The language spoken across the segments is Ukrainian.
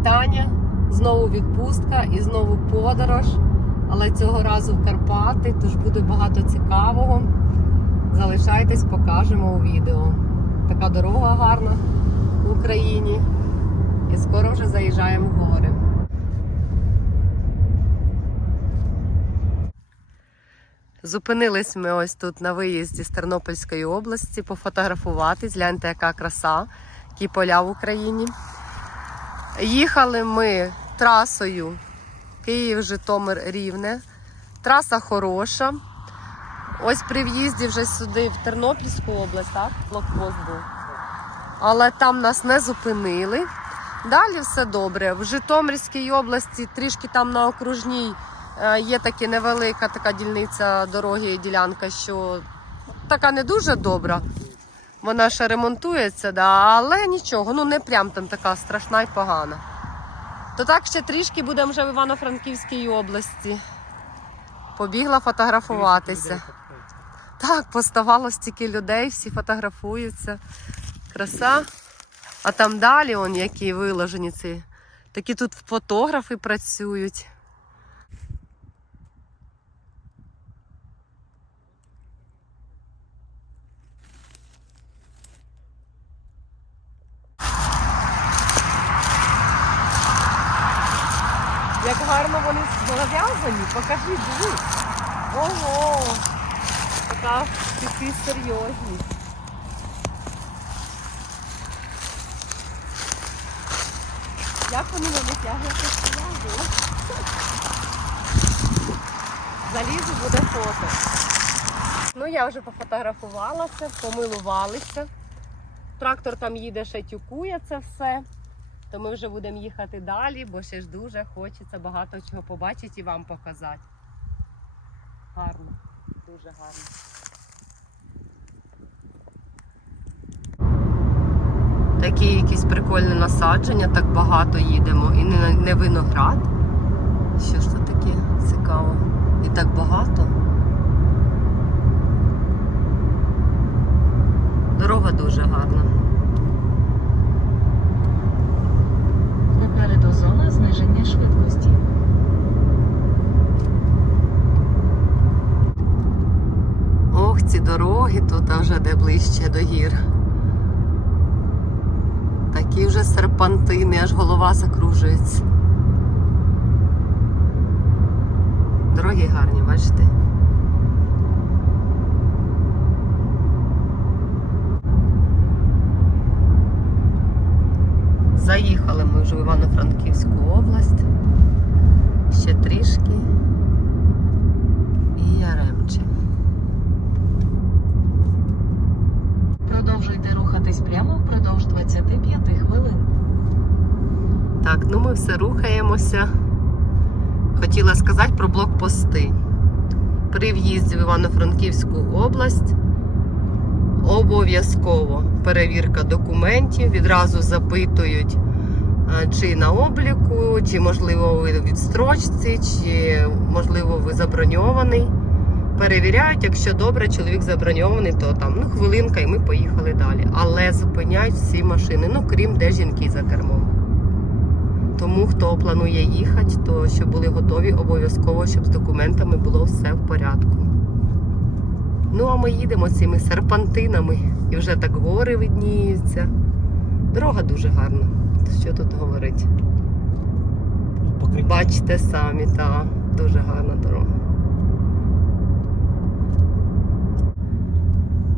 вітання. Знову відпустка і знову подорож. Але цього разу в Карпати, тож буде багато цікавого. Залишайтесь, покажемо у відео. Така дорога гарна в Україні. І скоро вже заїжджаємо в гори. Зупинились ми ось тут на виїзді з Тернопільської області пофотографуватись. Гляньте, яка краса, які поля в Україні. Їхали ми трасою Київ, Житомир, Рівне. Траса хороша. Ось при в'їзді вже сюди, в Тернопільську область, так? Блокпост був. Але там нас не зупинили. Далі все добре. В Житомирській області, трішки там на окружній, е, є таки невелика така дільниця дороги, ділянка, що така не дуже добра. Вона ще ремонтується, да, але нічого, ну не прям там така страшна і погана. То так ще трішки будемо вже в Івано-Франківській області. Побігла фотографуватися. Так, поставало стільки людей, всі фотографуються. Краса. А там далі, он, які виложені ці. Такі тут фотографи працюють. Гарно вони зав'язані, покажи, дивись. Ого! Така такі серйозні. Як вони не витягують пов'язку? Залізу буде фото. Ну, я вже пофотографувалася, помилувалися. Трактор там їде, ще тюкує це все. То ми вже будемо їхати далі, бо ще ж дуже хочеться багато чого побачити і вам показати. Гарно, дуже гарно. Такі якісь прикольні насадження, так багато їдемо. І не, не виноград. Що ж це таке цікаво? І так багато. Дорога дуже гарна. Попереду зона зниження швидкості. Ох, ці дороги тут вже де ближче до гір. Такі вже серпантини, аж голова закружується. Дороги гарні, бачите? Заїхали ми вже в Івано-Франківську область. Ще трішки. І Яремче. Продовжуйте рухатись прямо впродовж 25 хвилин. Так, ну ми все рухаємося. Хотіла сказати про блокпости. При в'їзді в Івано-Франківську область обов'язково перевірка документів. Відразу запитують, чи на обліку, чи можливо ви відстрочці, чи можливо ви заброньований. Перевіряють, якщо добре, чоловік заброньований, то там ну, хвилинка і ми поїхали далі. Але зупиняють всі машини, ну крім де жінки за кермом. Тому хто планує їхати, то щоб були готові обов'язково, щоб з документами було все в порядку. Ну а ми їдемо цими серпантинами і вже так гори видніються. Дорога дуже гарна. Що тут говорить? Покриття. Бачите самі, та дуже гарна дорога.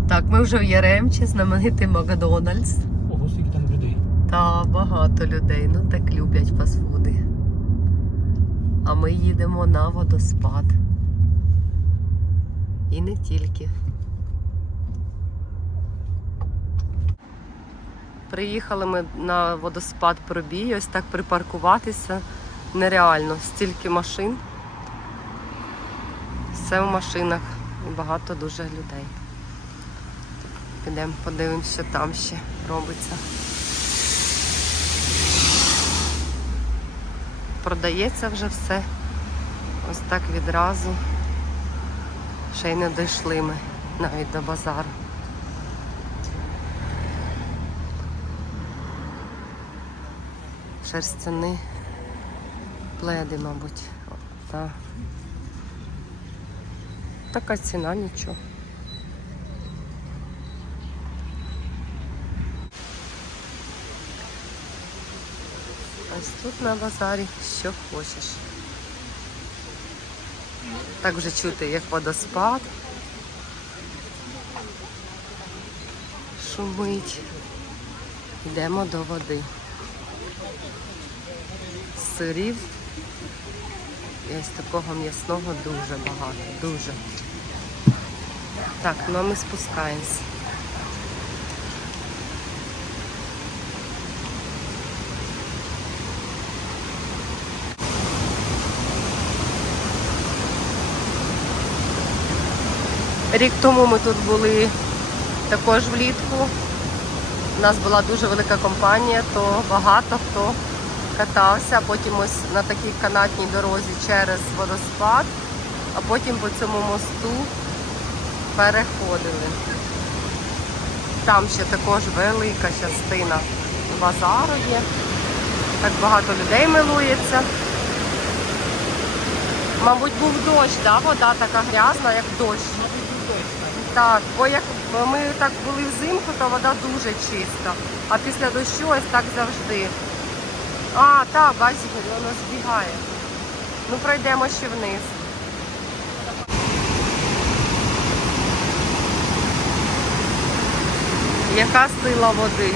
Так, ми вже в Яремчі, знаменитий Макдональдс. Ого, скільки там людей. Та багато людей, ну так люблять фастфуди. А ми їдемо на водоспад. І не тільки. Приїхали ми на водоспад пробій, ось так припаркуватися нереально. Стільки машин. Все в машинах і багато дуже людей. Підемо подивимося, що там ще робиться. Продається вже все. Ось так відразу. Ще й не дійшли ми навіть до базару. Шерстяні пледи, мабуть. Та. Така ціна нічого. Ось тут на базарі що хочеш. Так вже чути, як водоспад. Шумить. Йдемо до води. Сирів. І ось такого м'ясного дуже багато. Дуже. Так, ну а ми спускаємось. Рік тому ми тут були також влітку. У нас була дуже велика компанія, то багато хто катався, потім ось на такій канатній дорозі через водоспад, а потім по цьому мосту переходили. Там ще також велика частина базару є. Так багато людей милується. Мабуть, був дощ, да? вода така грязна, як дощ. Так, бо як ми так були взимку, то вода дуже чиста. А після дощу ось так завжди. А, так, бачите, воно збігає. Ну пройдемо ще вниз. Яка сила води?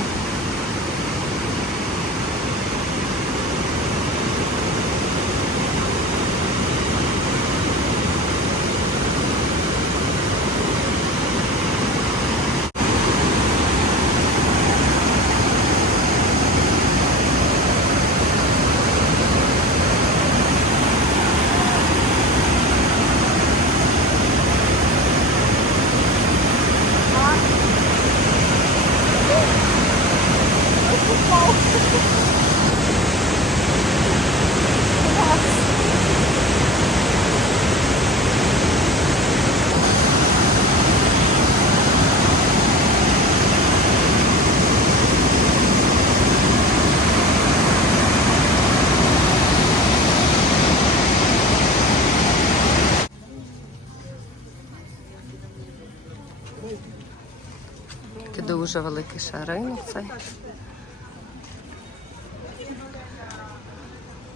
Такий дуже великий шарин цей.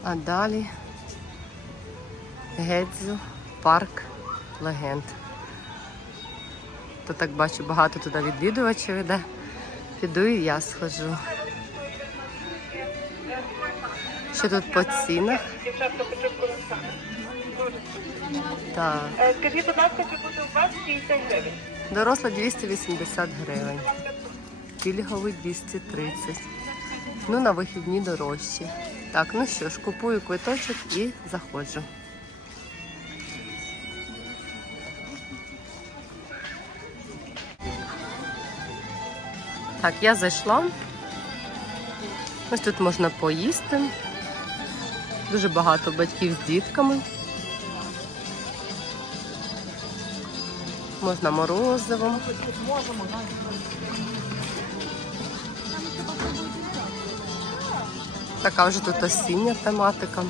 А далі Гедзю, парк легенд. То так бачу, багато туди відвідувачів іде. Піду і я схожу. Що тут по цінах? Так. Скажіть, будь ласка, чи буде у вас 50 гривень? Доросла 280 гривень. Пільговий 230. Ну, на вихідні дорожчі. Так, ну що ж, купую квиточок і заходжу. Так, я зайшла. Ось тут можна поїсти. Дуже багато батьків з дітками. Можна морозивом. Така вже тут осіння тематика.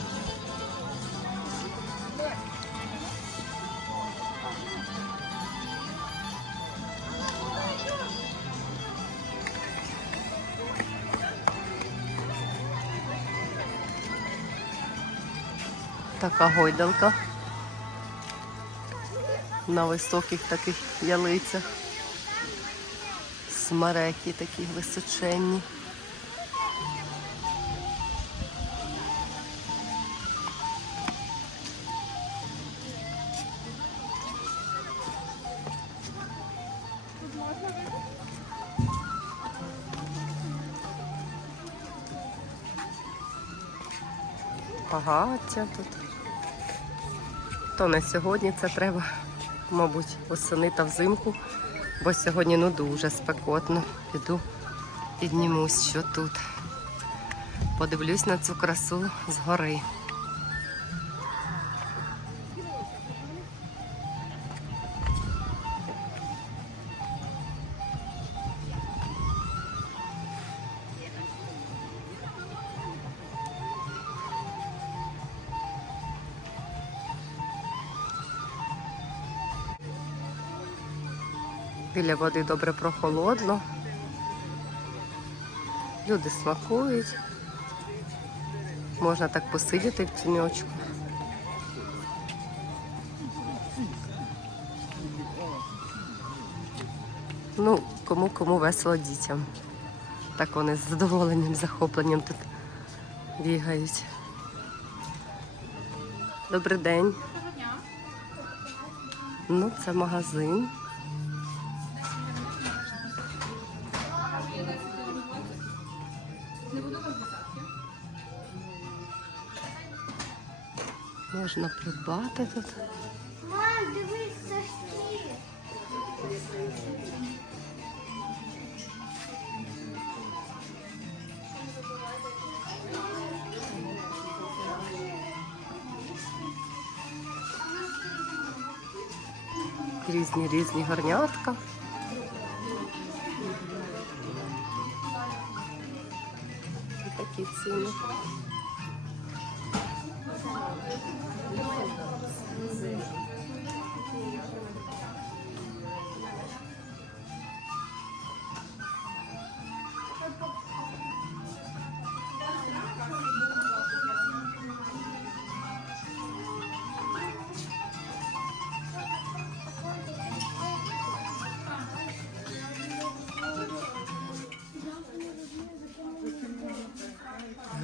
Така гойдалка на високих таких ялицях. Смереки такі височенні. Багаття тут. То не сьогодні це треба, мабуть, восени та взимку, бо сьогодні ну дуже спекотно. Піду, піднімусь, що тут. Подивлюсь на цю красу згори. Води добре прохолодно. Люди смакують. Можна так посидіти в тіньочку. Ну, кому кому весело дітям. Так вони з задоволенням, захопленням тут бігають. Добрий день. Ну, це магазин. Можна придбати тут. Мам, дивись, ті. Різні різні горнятка. Такі ціни.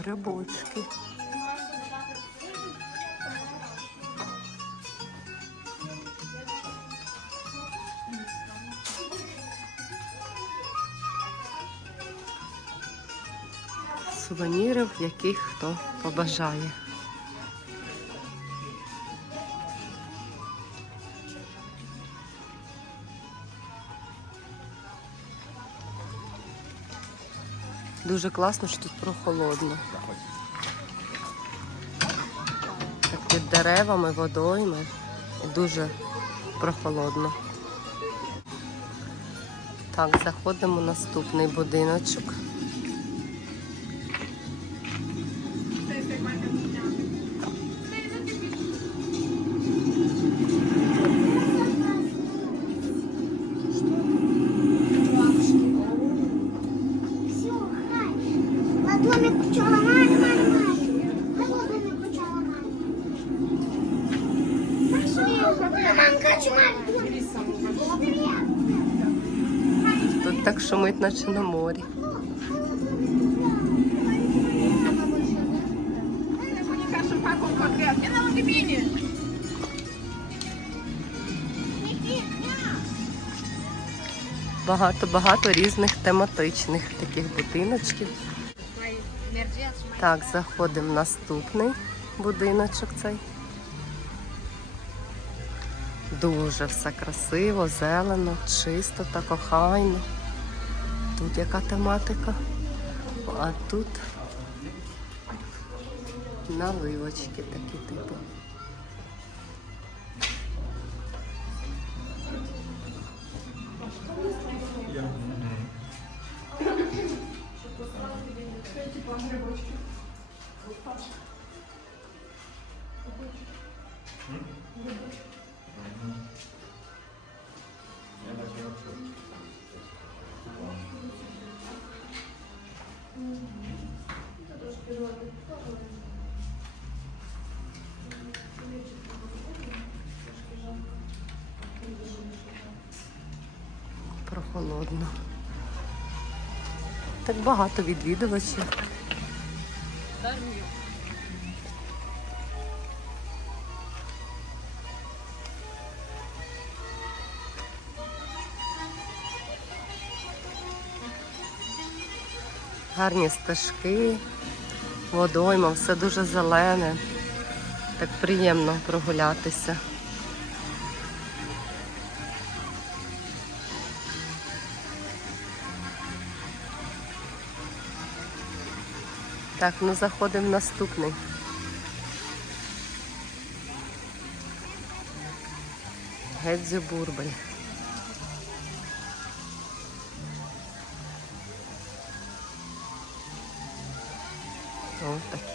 Грибочки. Сувенірів, яких хто побажає. Дуже класно, що тут прохолодно. Так під деревами, водойми. Дуже прохолодно. Так, заходимо в наступний будиночок. Наче на морі. Багато-багато різних тематичних таких будиночків. Так, заходимо в наступний будиночок цей. Дуже все красиво, зелено, чисто та кохайно. Тут яка тематика? А тут наливочки такі типу. Прохолодно. Так багато відвідувачів. Гарні стежки, водойма, все дуже зелене. Так приємно прогулятися. Так, ну заходимо в наступний. Гедзю Бурбель. Ось такі.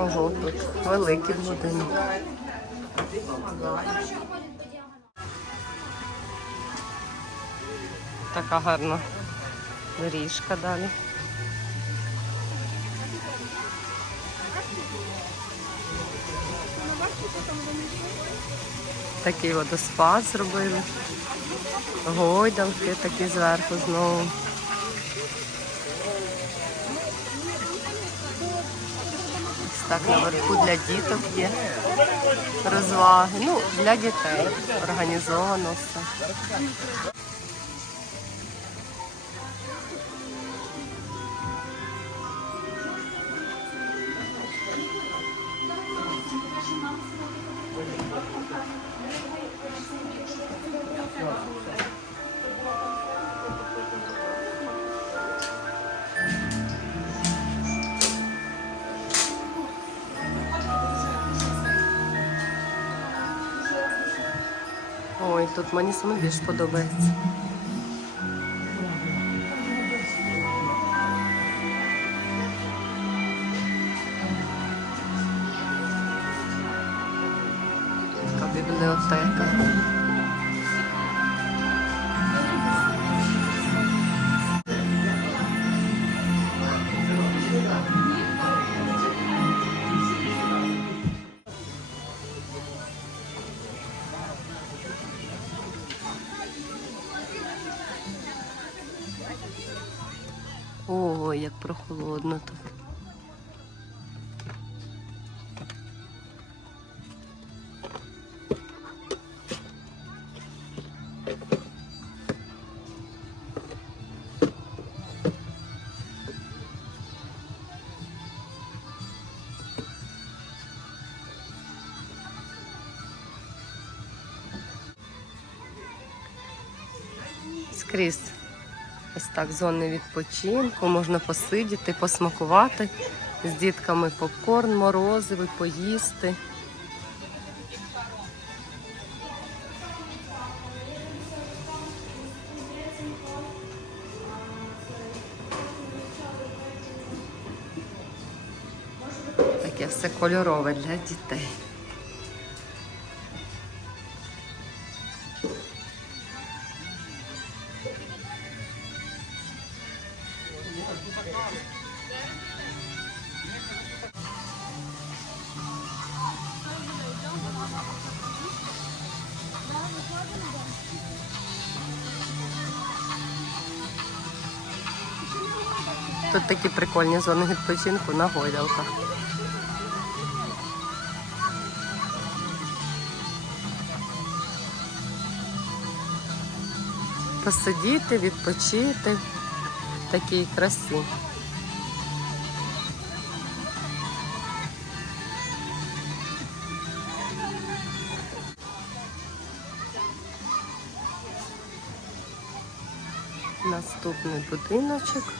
Ого, тут великий будинок. Така гарна доріжка далі. Такий водоспад зробили. Гойдалки такі зверху знову. Так наверху для діток є розваги. Ну, для дітей організовано все. Ой, тут мені саме більш подобається. Скрізь Ось так, зони відпочинку, можна посидіти, посмакувати з дітками попкорн, морозиви, поїсти. Таке все кольорове для дітей. Такі прикольні зони відпочинку на гойдалках. Посидіти, відпочити в такій красі. Наступний будиночок.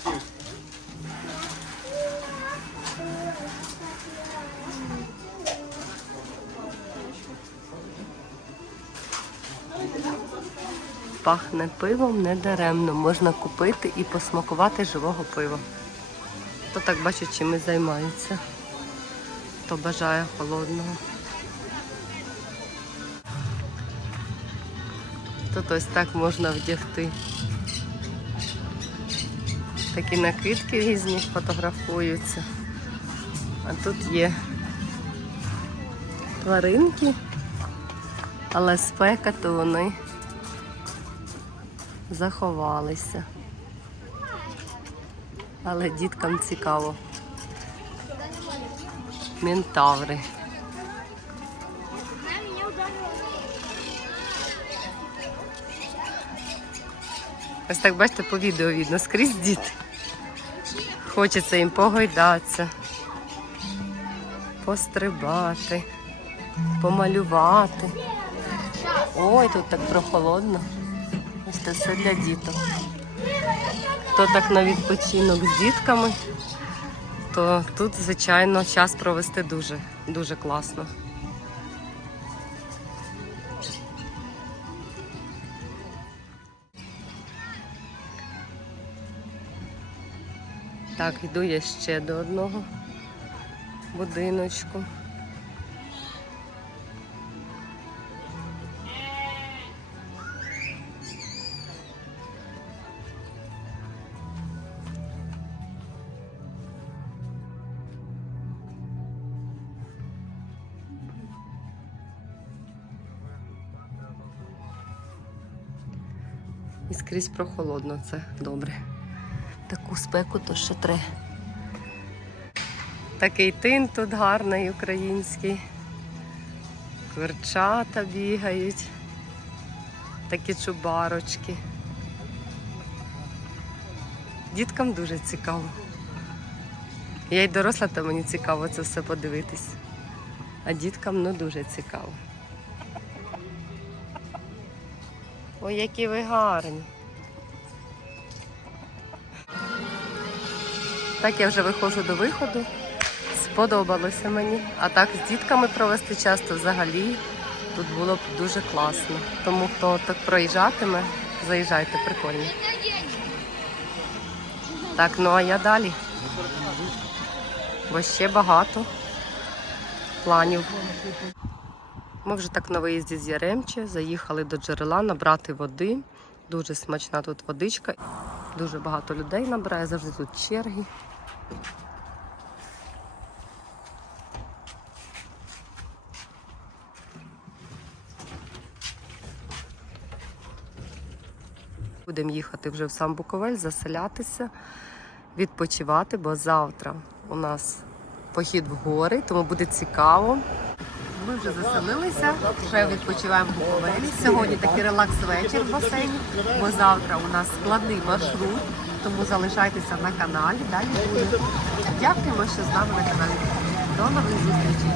Пахне пивом недаремно. Можна купити і посмакувати живого пива. Хто так бачить, чим і займається. Хто бажає холодного. Тут ось так можна вдягти. Такі накидки різні фотографуються. А тут є тваринки, але спека, то вони заховалися. Але діткам цікаво. Мінтаври. Ось так бачите, по відео видно, скрізь діти Хочеться їм погойдатися, пострибати, помалювати. Ой, тут так прохолодно. Це все для діток. Хто так на відпочинок з дітками, то тут, звичайно, час провести дуже, дуже класно. Так, йду я ще до одного будиночку. Скрізь прохолодно, це добре. Таку спеку то ще тре. Такий тин тут гарний український. Курчата бігають. Такі чубарочки. Діткам дуже цікаво. Я й доросла, то мені цікаво це все подивитись. А діткам ну дуже цікаво. Ой, які ви гарні. Так я вже виходжу до виходу. Сподобалося мені. А так з дітками провести час, то взагалі тут було б дуже класно. Тому хто так проїжджатиме, заїжджайте, прикольно. Так, ну а я далі. Бо ще багато планів. Ми вже так на виїзді з Яремче заїхали до джерела набрати води. Дуже смачна тут водичка. Дуже багато людей набирає, завжди тут черги. Будемо їхати вже в сам Буковель, заселятися, відпочивати, бо завтра у нас похід в гори, тому буде цікаво. Ми вже заселилися, вже відпочиваємо в Буковелі. Сьогодні такий релакс-вечір в басейні, бо завтра у нас складний маршрут, тому залишайтеся на каналі, далі буде. Дякуємо, що з нами на каналі. До нових зустрічей!